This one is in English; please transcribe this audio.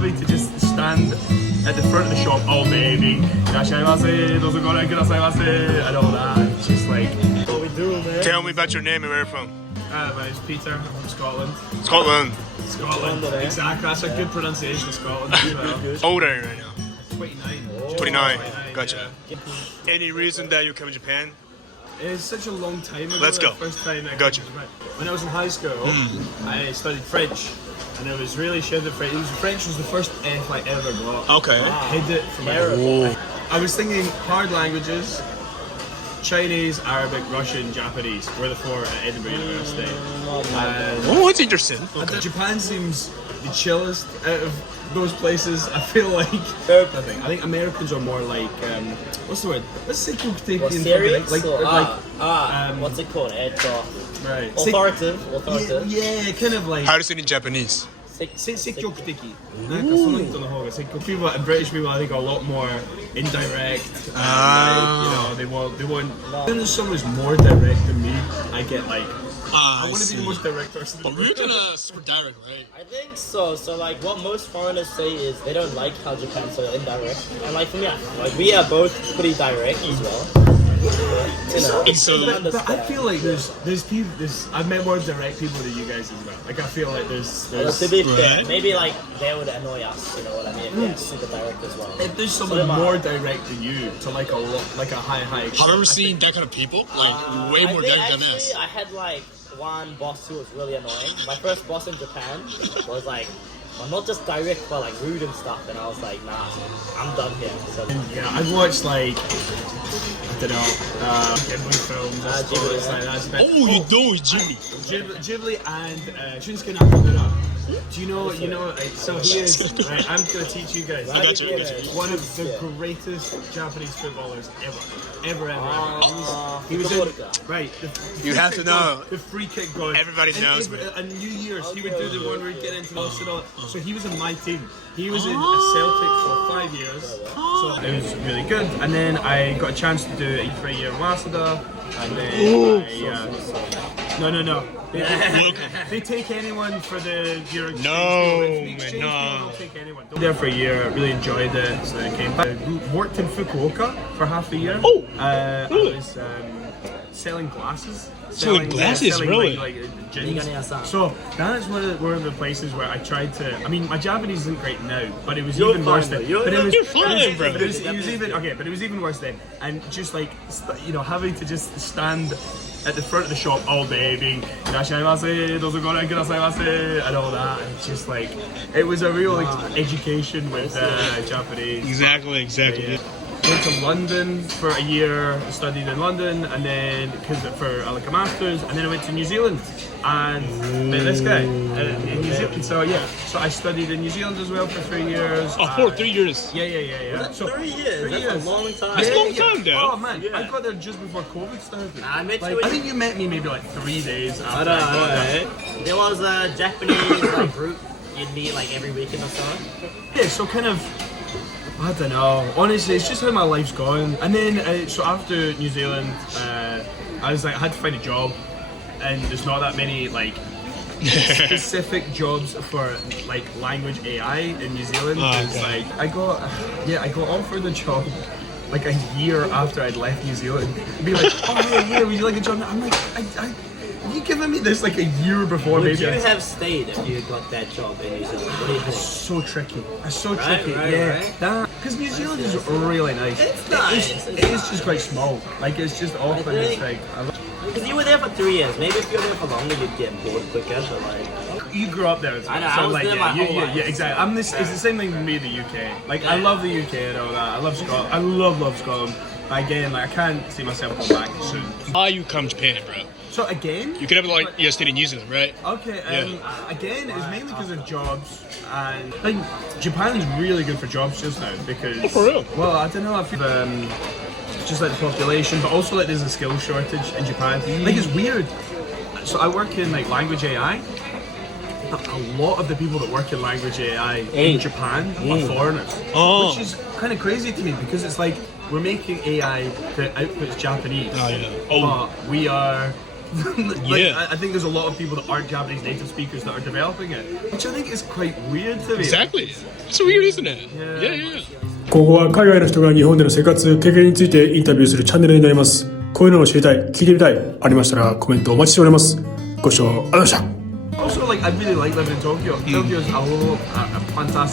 having to just stand at the front of the shop all day being "Irashaimase, dozo gorai kudasai and all that. It's just like, What we do, man? Tell me about your name and where you're from. my name's Peter. I'm from Scotland. Scotland. Scotland, exactly. That's a good pronunciation of Scotland as well. How old are you right now? 29. 29. Gotcha. Yeah. Any reason that you come to Japan? It's such a long time ago. Let's go. The first time I Gotcha. came to Japan. When I was in high school, I studied French, and I was really shit at French. French was the first F I ever got. Okay. I hid it from everyone. I was thinking hard languages: Chinese, Arabic, Russian, Japanese were the four at Edinburgh University. Oh, it's interesting. Japan seems the chillest out of those places. I feel like I think Americans are more like what's the word? Let's say Serious? like what's it called? It's right. authoritative. Yeah, kind of like How to say it in Japanese? Seikyoku-teki. People and British people I think are a lot more indirect. And, they want. When someone's more direct than me, I get like. I want to be the most direct person. But we're kind of super direct, right? I think so. So like, what most foreigners say is they don't like how Japan's so indirect. And like for me, like we are both pretty direct as well. But I feel like there's I've met more direct people than you guys as well. Like I feel like there's to be fair, maybe like they would annoy us. You know what I mean? If they're super direct as well. If there's someone more direct than you to like a high. Have you ever seen that kind of people? Like way more direct than us. I had like one boss who was really annoying. My first boss in Japan was like, well, not just direct, but like rude and stuff. And I was like, nah, I'm done here. So yeah, I've watched like I don't know, Ghibli films. Ghibli, like that. You know it's Jimmy. Ghibli and Shunsuke Nakamura. Do you know? So he is. Right, I'm gonna teach you guys. I got you. One of the greatest Japanese footballers ever. He was right. You have to know. The free kick god. Everybody knows. And New Year's, he would do the one where he'd get into most and all. So he was in my team. He was in Celtic for 5 years. So it was really good. And then I got a chance to do it for a year in Waseda. And then No. They take anyone for the Euro. They'll take anyone. There for a year, really enjoyed it. So I came back. Worked in Fukuoka for half a year. I was selling glasses. Selling glasses, really? Like gins. So that's one of the places where I tried to. I mean, my Japanese isn't great now, but it was even worse then. But it was even worse then. And just like having to just stand at the front of the shop all day being "Irashaimase, dozo gorai kudasai" and all that. And it's just like it was a real education with Japanese. Exactly. Yeah. Went to London for a year, studied in London, and then for like a master's, and then I went to New Zealand and met this guy in New Zealand. So so I studied in New Zealand as well for 3 years. For 3 years. Yeah. So 3 years. That's a long time. That's a long time, though. Oh man, I got there just before COVID started. I met I think you met me maybe like 3 days after I got there. There was a Japanese group you'd meet like every weekend or so. Yeah, so kind of. I don't know. Honestly, it's just how my life's gone. And then, so after New Zealand, I was like, I had to find a job, and there's not that many like specific jobs for like language AI in New Zealand. It's like I got offered a job like a year after I'd left New Zealand. Be like, would you like a job? I'm like, Have you given me this like a year before? Would you have stayed if you got that job in New Zealand? What do you think? So tricky. Tricky. Right. Because New Zealand is really nice. It's nice. It is just quite small. Like it's just off and it's like. Because you were there for 3 years. Maybe if you were there for longer, you'd get bored quicker. But like. You grew up there as well. I know. So I was there my whole life. Yeah, exactly. It's the same thing with me in the UK. Like I love the UK and all that. I love Scotland. I love Scotland. But again, like I can't see myself going back soon. Why you come to Japan, bro? So again, you could have like stayed in New Zealand, right? Okay. Again, it's mainly because of jobs, and like Japan is really good for jobs just now because. Oh, for real? Well, I don't know. I feel just like the population, but also like there's a skill shortage in Japan. Like it's weird. So I work in like language AI. A lot of the people that work in language AI in Japan are foreigners, which is kind of crazy to me because it's like we're making AI that outputs Japanese, but we are Like, Yeah. I think there's a lot of people that aren't Japanese native speakers that are developing it, which I think is quite weird to me. Exactly. It's weird, isn't it? Yeah. Yeah. ここは海外の人が日本での生活経験についてインタビューするチャンネルになります。こういうのを知りたい、聞いてみたい、ありましたらコメントお待ちしております。ご視聴ありがとうございました。 Also, like, I really like living in Tokyo. Tokyo is a fantastic